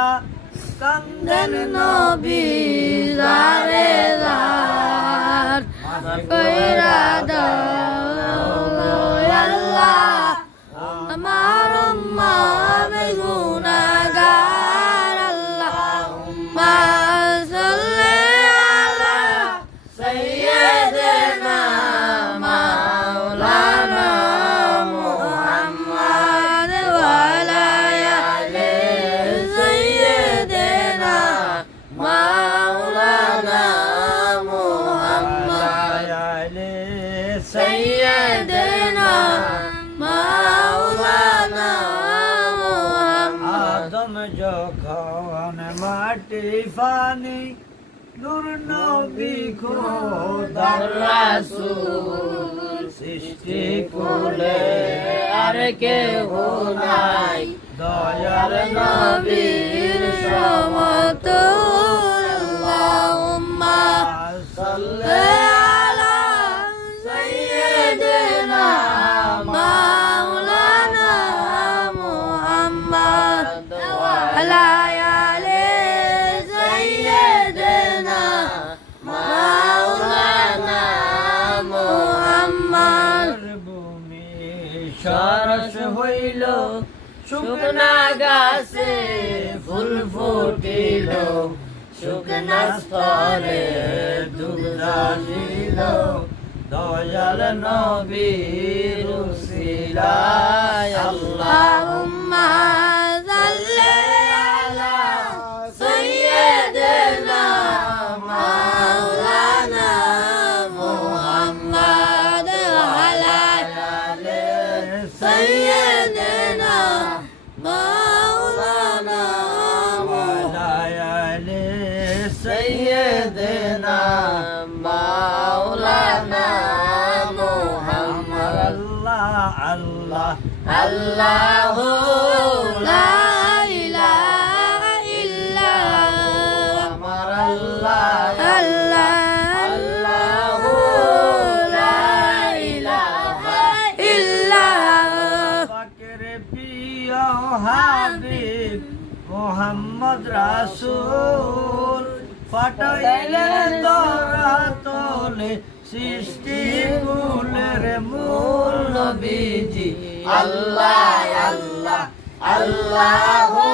লইয়া কান্দেন নবী জারে জার কইরা দাও আল্লাহ আমার উম্মত গুনাহগার আল্লাহুম্মা সাল্লি আলা সাইয়্যিদিনা মাওলানা মুহাম্মদ ওয়া আলা আলি সাইয়্যিদিনা মাওলানা মুহাম্মদ আলি সাইয়্যিদিনা মাওলানা মুহাম্মদ আদম যখন মাটি ফানি নূর নবী খোদার রাসূল সৃষ্টি কুলে আর কেহ নাই দয়ার নবীর সমতুল আল্লাহুম্মা সাল্লি আলা সাইয়্যিদিনা মাওলানা মুহাম্মদ ওয়া আলা আলি সাইয়্যিদিনা মাওলানা মুহাম্মদ ভূমি সরস হইল শুকনা গাছে ফুল ফুটিল শুকনা স্তরে দুধ আসিল দয়াল নবীর উসিলায় আল্লাহুম্মা সাল্লি আলা সাইয়্যিদিনা মাওলানা মুহাম্মদ ওয়া আলা আলি সাইয়্যিদিনা মাওলানা সাইয়্যিদিনা মাওলানা মুহাম্মদ আল্লাহ আল্লাহ আল্লাহু লা ইলাহা ইল্লাল্লাহ আমার আল্লাহ আল্লাহ আল্লাহু লা ইলাহা ইল্লাল্লাহ পাকের প্রিয় হাবিব মুহাম্মদ রাসূল পাঠাইলেন দরাতলে সৃষ্টি কুলের মূল নবীজি আল্লাহ আল্লাহ আল্লাহু